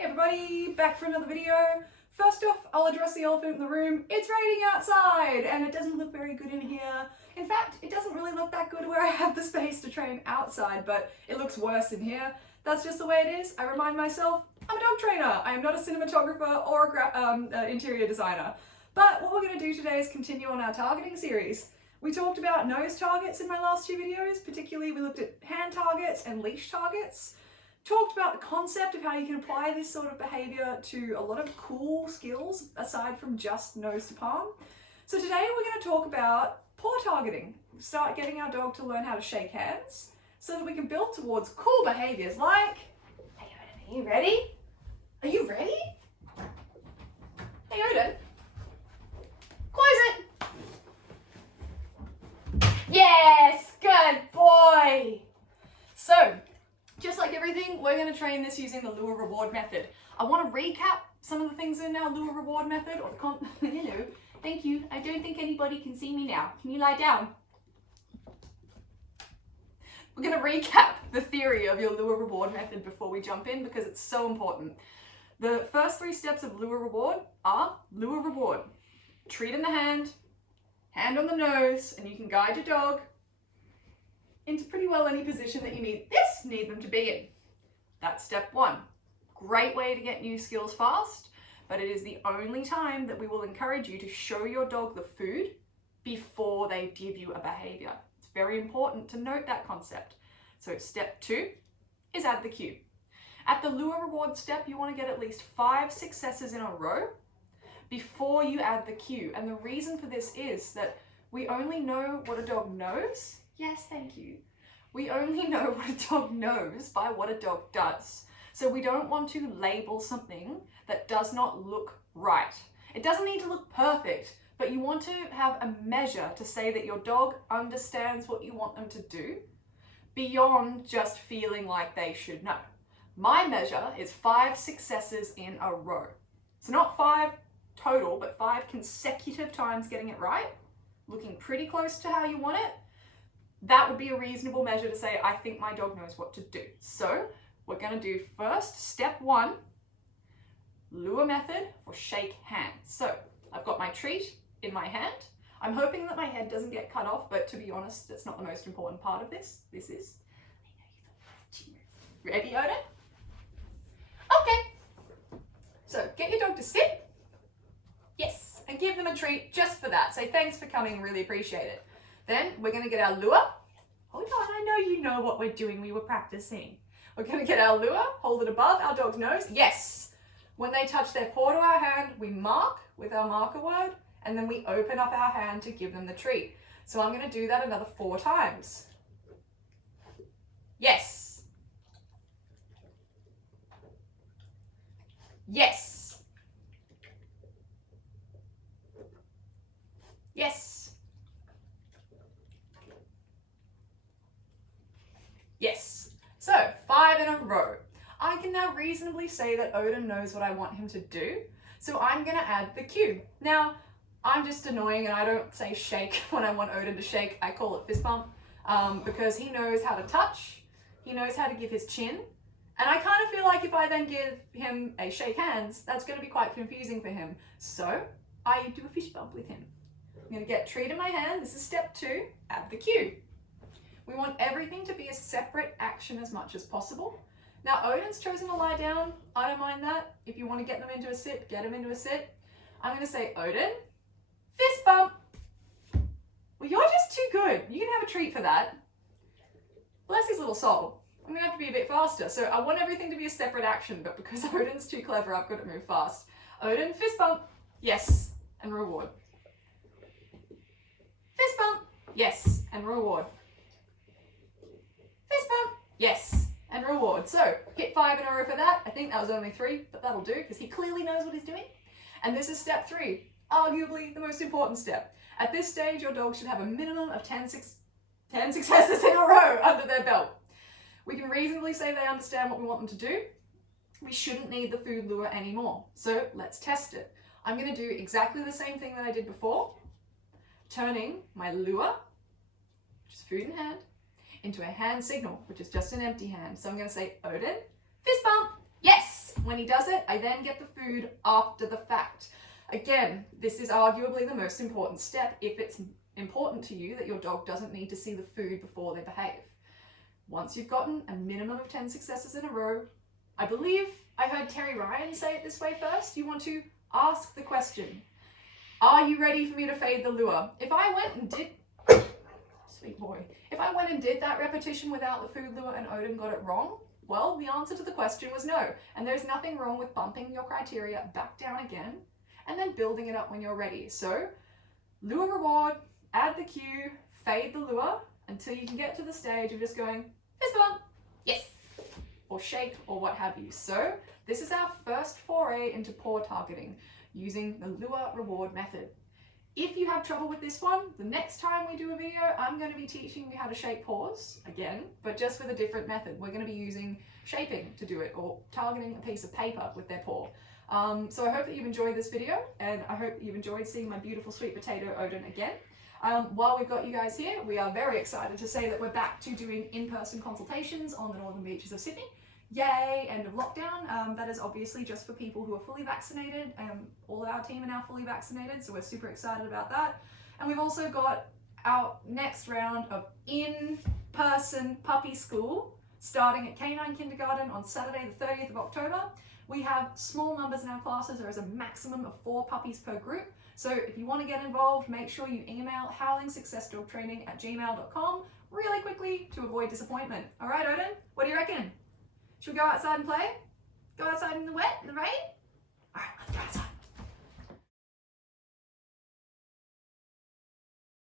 Hey everybody, back for another video. First off, I'll address the elephant in the room. It's raining outside and it doesn't look very good in here. In fact, it doesn't really look that good where I have the space to train outside, but it looks worse in here. That's just the way it is. I remind myself, I'm a dog trainer. I am not a cinematographer or interior designer. But what we're going to do today is continue on our targeting series. We talked about nose targets in my last two videos, particularly we looked at hand targets and leash targets. Talked about the concept of how you can apply this sort of behavior to a lot of cool skills aside from just nose to palm. So today we're going to talk about paw targeting. Start getting our dog to learn how to shake hands so that we can build towards cool behaviors like, hey Odin, are you ready? Are you ready? Hey Odin, close it. Yes, good boy. So, just like everything, we're going to train this using the lure reward method. I want to recap some of the things in our lure reward method, or hello, thank you. I don't think anybody can see me now. Can you lie down? We're going to recap the theory of your lure reward method before we jump in because it's so important. The first three steps of lure reward are lure reward. Treat in the hand on the nose, and you can guide your dog into pretty well any position that you need them to be in. That's step one. Great way to get new skills fast, but it is the only time that we will encourage you to show your dog the food before they give you a behavior. It's very important to note that concept. So step two is add the cue. At the lure reward step, you want to get at least 5 successes in a row before you add the cue. And the reason for this is that we only know what a dog knows. Yes, thank you. We only know what a dog knows by what a dog does. So we don't want to label something that does not look right. It doesn't need to look perfect, but you want to have a measure to say that your dog understands what you want them to do beyond just feeling like they should know. My measure is 5 successes in a row. So not 5 total, but 5 consecutive times getting it right, looking pretty close to how you want it. That would be a reasonable measure to say, I think my dog knows what to do. So we're going to do first, step 1, lure method for shake hands. So I've got my treat in my hand. I'm hoping that my head doesn't get cut off, but to be honest, that's not the most important part of this. This is. Ready, Odin? Okay. So get your dog to sit. Yes. And give them a treat just for that. Say thanks for coming, really appreciate it. Then we're going to get our lure. Hold on, I know you know what we're doing. We were practicing. We're going to get our lure, hold it above our dog's nose. Yes. When they touch their paw to our hand, we mark with our marker word, and then we open up our hand to give them the treat. So I'm going to do that another 4 times. Yes. Yes. Yes. Yes. So 5 in a row. I can now reasonably say that Odin knows what I want him to do. So I'm going to add the cue. Now, I'm just annoying and I don't say shake when I want Odin to shake. I call it fist bump because he knows how to touch. He knows how to give his chin. And I kind of feel like if I then give him a shake hands, that's going to be quite confusing for him. So I do a fist bump with him. I'm going to get treat in my hand. This is step 2, add the cue. We want everything to be a separate action as much as possible. Now, Odin's chosen to lie down. I don't mind that. If you want to get them into a sit, get them into a sit. I'm going to say, Odin, fist bump. Well, you're just too good. You can have a treat for that. Bless his little soul. I'm going to have to be a bit faster. So I want everything to be a separate action, but because Odin's too clever, I've got to move fast. Odin, fist bump. Yes, and reward. Fist bump. Yes, and reward. Fist bump, yes, and reward. So hit 5 in a row for that. I think that was only 3, but that'll do because he clearly knows what he's doing. And this is step 3, arguably the most important step. At this stage, your dog should have a minimum of 10 successes in a row under their belt. We can reasonably say they understand what we want them to do. We shouldn't need the food lure anymore. So let's test it. I'm going to do exactly the same thing that I did before, turning my lure, which is food in hand, into a hand signal, which is just an empty hand. So I'm going to say, Odin, fist bump, yes, When he does it, I then get the food after the fact. Again, this is arguably the most important step if it's important to you that your dog doesn't need to see the food before they behave. Once you've gotten a minimum of 10 successes in a row, I believe I heard Terry Ryan say it this way first, you want to ask the question, are you ready for me to fade the lure? If I went and did, sweet boy, if I went and did that repetition without the food lure and Odin got it wrong, well, the answer to the question was no. And there's nothing wrong with bumping your criteria back down again and then building it up when you're ready. So, lure reward, add the cue, fade the lure until you can get to the stage of just going, fist bump, yes, or shake, or what have you. So, this is our first foray into paw targeting using the lure reward method. If you have trouble with this one, the next time we do a video, I'm going to be teaching you how to shape paws again, but just with a different method. We're going to be using shaping to do it, or targeting a piece of paper with their paw. So I hope that you've enjoyed this video, and I hope that you've enjoyed seeing my beautiful sweet potato Odin again. While we've got you guys here, we are very excited to say that we're back to doing in-person consultations on the northern beaches of Sydney. Yay, end of lockdown. That is obviously just for people who are fully vaccinated. All of our team are now fully vaccinated, so we're super excited about that. And we've also got our next round of in-person puppy school starting at Canine Kindergarten on Saturday the 30th of October. We have small numbers in our classes. There is a maximum of 4 puppies per group. So if you want to get involved, make sure you email howlingsuccessdogtraining@gmail.com really quickly to avoid disappointment. All right, Odin, what do you reckon? Should we go outside and play? Go outside in the wet, in the rain? All right, let's go outside.